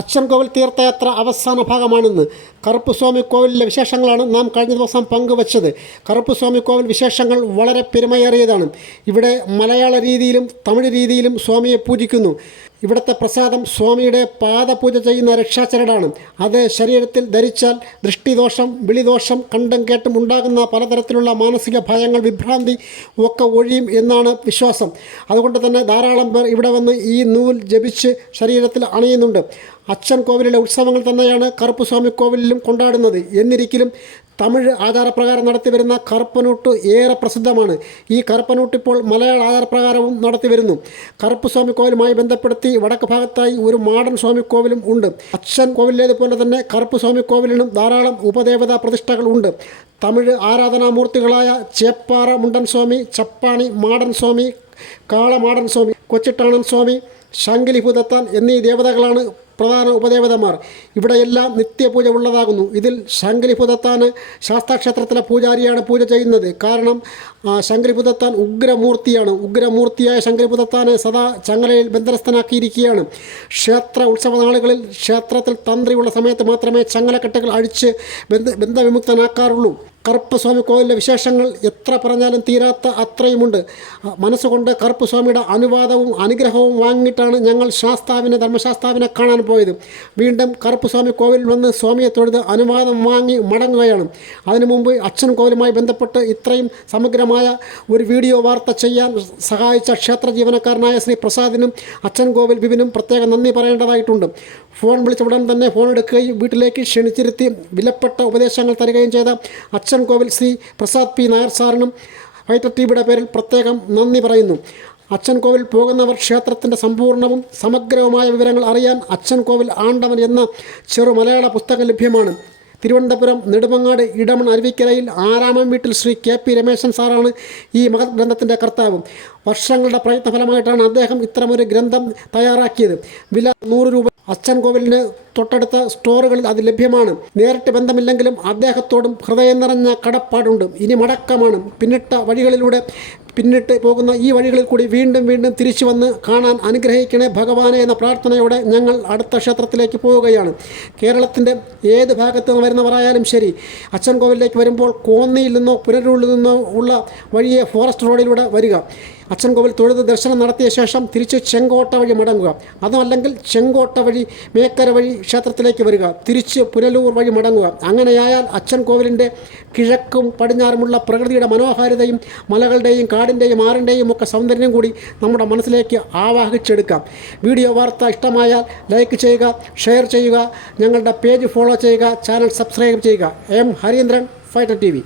അച്ചൻകോവിൽ തീർത്ഥയാത്ര അവസാന ഭാഗമാണിന്ന്. കറുപ്പുസ്വാമി കോവിലിലെ വിശേഷങ്ങളാണ് നാം കഴിഞ്ഞ ദിവസം പങ്കുവച്ചത്. കറുപ്പുസ്വാമി കോവിൽ വിശേഷങ്ങൾ വളരെ പെരുമയേറിയതാണ്. ഇവിടെ മലയാള രീതിയിലും തമിഴ് രീതിയിലും സ്വാമിയെ പൂജിക്കുന്നു. ഇവിടുത്തെ പ്രസാദം സ്വാമിയുടെ പാദപൂജ ചെയ്യുന്ന രക്ഷാചരടാണ്. അത് ശരീരത്തിൽ ധരിച്ചാൽ ദൃഷ്ടിദോഷം, വിളിദോഷം, കണ്ടും കേട്ടും ഉണ്ടാകുന്ന പലതരത്തിലുള്ള മാനസിക ഭയങ്ങൾ, വിഭ്രാന്തി ഒക്കെ ഒഴിയും എന്നാണ് വിശ്വാസം. അതുകൊണ്ട് തന്നെ ധാരാളം പേർ ഇവിടെ വന്ന് ഈ നൂൽ ജപിച്ച് ശരീരത്തിൽ അണിയുന്നുണ്ട്. അച്ചൻ കോവിലിലെ ഉത്സവങ്ങൾ തന്നെയാണ് കറുപ്പുസ്വാമി കോവിലിലും കൊണ്ടാടുന്നത്. എന്നിരിക്കലും തമിഴ് ആചാരപ്രകാരം നടത്തിവരുന്ന കറുപ്പനൂട്ട് ഏറെ പ്രസിദ്ധമാണ്. ഈ കറുപ്പനൂട്ട് ഇപ്പോൾ മലയാള ആചാരപ്രകാരവും നടത്തിവരുന്നു. കറുപ്പുസ്വാമി കോവിലുമായി ബന്ധപ്പെടുത്തി വടക്ക് ഭാഗത്തായി ഒരു മാടൻ സ്വാമി കോവിലും ഉണ്ട്. അച്ചൻ കോവിലേതുപോലെ തന്നെ കറുപ്പുസ്വാമി കോവിലിനും ധാരാളം ഉപദേവതാ പ്രതിഷ്ഠകൾ ഉണ്ട്. തമിഴ് ആരാധനാമൂർത്തികളായ ചേപ്പാറ മുണ്ടൻ സ്വാമി, ചപ്പാണി മാടൻ സ്വാമി, കാളമാടൻ സ്വാമി, കൊച്ചിട്ടാണൻ സ്വാമി, ശംഖിലിഭുദത്താൻ എന്നീ ദേവതകളാണ് പ്രധാന ഉപദേവതമാർ. ഇവിടെയെല്ലാം നിത്യപൂജ ഉള്ളതാകുന്നു. ഇതിൽ ശംഖിലിഭുദത്താൻ ശാസ്താക്ഷേത്രത്തിലെ പൂജാരിയാണ് പൂജ ചെയ്യുന്നത്. കാരണം ശംഖിലിഭുദത്താൻ ഉഗ്രമൂർത്തിയാണ്. ഉഗ്രമൂർത്തിയായ ശംഖിലിഭുദത്താനെ സദാ ചങ്ങലയിൽ ബന്ധനസ്ഥനാക്കിയിരിക്കുകയാണ്. ക്ഷേത്ര ഉത്സവ നാളുകളിൽ ക്ഷേത്രത്തിൽ തന്ത്രിയുള്ള സമയത്ത് മാത്രമേ ചങ്ങലക്കെട്ടുകൾ അഴിച്ച് ബന്ധവിമുക്തനാക്കാറുള്ളൂ. കറുപ്പുസ്വാമി കോവിലിലെ വിശേഷങ്ങൾ എത്ര പറഞ്ഞാലും തീരാത്ത അത്രയുമുണ്ട്. മനസ്സുകൊണ്ട് കറുപ്പുസ്വാമിയുടെ അനുവാദവും അനുഗ്രഹവും വാങ്ങിയിട്ടാണ് ഞങ്ങൾ ധർമ്മശാസ്താവിനെ കാണാൻ പോയത്. വീണ്ടും കറുപ്പുസ്വാമി കോവിലിൽ വന്ന് സ്വാമിയെ തൊഴുത് അനുവാദം വാങ്ങി മടങ്ങുകയാണ്. അതിനു മുമ്പ് അച്ചൻ കോവിലുമായി ബന്ധപ്പെട്ട് ഇത്രയും സമഗ്രമായ ഒരു വീഡിയോ വാർത്ത ചെയ്യാൻ സഹായിച്ച ക്ഷേത്ര ജീവനക്കാരനായ ശ്രീ പ്രസാദിനും അച്ചൻ കോവിൽ ബിബിനും പ്രത്യേകം നന്ദി പറയേണ്ടതായിട്ടുണ്ട്. ഫോൺ വിളിച്ച ഉടൻ തന്നെ ഫോൺ എടുക്കുകയും വീട്ടിലേക്ക് ക്ഷണിച്ചിരുത്തി വിലപ്പെട്ട ഉപദേശങ്ങൾ തരികയും ചെയ്ത അച്ചൻ കോവിൽ ശ്രീ പ്രസാദ് പി നായർ സാറിനും വൈറ്റർ ടിവിയുടെ പേരിൽ പ്രത്യേകം നന്ദി പറയുന്നു. അച്ചൻ കോവിൽ പോകുന്നവർ ക്ഷേത്രത്തിൻ്റെ സമ്പൂർണ്ണവും സമഗ്രവുമായ വിവരങ്ങൾ അറിയാൻ അച്ചൻ കോവിൽ ആണ്ടവൻ എന്ന ചെറു മലയാള പുസ്തകം ലഭ്യമാണ്. തിരുവനന്തപുരം നെടുമങ്ങാട് ഇടമൺ അരുവിക്കരയിൽ ആരാമം വീട്ടിൽ ശ്രീ KP രമേശൻ സാറാണ് ഈ മഹത് ഗ്രന്ഥത്തിൻ്റെ കർത്താവ്. വർഷങ്ങളുടെ പ്രയത്നഫലമായിട്ടാണ് അദ്ദേഹം ഇത്തരമൊരു ഗ്രന്ഥം തയ്യാറാക്കിയത്. വില 100 രൂപ. അച്ചൻ കോവിലിന് തൊട്ടടുത്ത സ്റ്റോറുകളിൽ അത് ലഭ്യമാണ്. നേരിട്ട് ബന്ധമില്ലെങ്കിലും അദ്ദേഹത്തോടും ഹൃദയം നിറഞ്ഞ കടപ്പാടുണ്ട്. ഇനി മടക്കമാണ്. പിന്നിട്ട് പോകുന്ന ഈ വഴികളിൽ കൂടി വീണ്ടും വീണ്ടും തിരിച്ചു വന്ന് കാണാൻ അനുഗ്രഹിക്കണേ ഭഗവാനെ എന്ന പ്രാർത്ഥനയോടെ ഞങ്ങൾ അടുത്ത ക്ഷേത്രത്തിലേക്ക് പോവുകയാണ്. കേരളത്തിൻ്റെ ഏത് ഭാഗത്ത് നിന്ന് വരുന്നവരായാലും ശരി, അച്ചൻ കോവിലിലേക്ക് വരുമ്പോൾ കോന്നിയിൽ നിന്നോ പുനരൂരിൽ നിന്നോ ഉള്ള വഴിയെ ഫോറസ്റ്റ് റോഡിലൂടെ വരിക. അച്ചൻ കോവിൽ തൊഴുത് ദർശനം നടത്തിയ ശേഷം തിരിച്ച് ചെങ്കോട്ട വഴി മടങ്ങുക. അതുമല്ലെങ്കിൽ ചെങ്കോട്ട വഴി മേക്കര വഴി ക്ഷേത്രത്തിലേക്ക് വരിക. തിരിച്ച് പുനലൂർ വഴി മടങ്ങുക. അങ്ങനെയായാൽ അച്ചൻ കോവിലിൻ്റെ കിഴക്കും പടിഞ്ഞാറുമുള്ള പ്രകൃതിയുടെ മനോഹാരിതയും മലകളുടെയും കാടിൻ്റെയും ആറിൻ്റെയും ഒക്കെ സൗന്ദര്യം കൂടി നമ്മുടെ മനസ്സിലേക്ക് ആവാഹിച്ചെടുക്കാം. വീഡിയോ വാർത്ത ഇഷ്ടമായാൽ ലൈക്ക് ചെയ്യുക, ഷെയർ ചെയ്യുക, ഞങ്ങളുടെ പേജ് ഫോളോ ചെയ്യുക, ചാനൽ സബ്സ്ക്രൈബ് ചെയ്യുക. M. Harindran, fighter TV.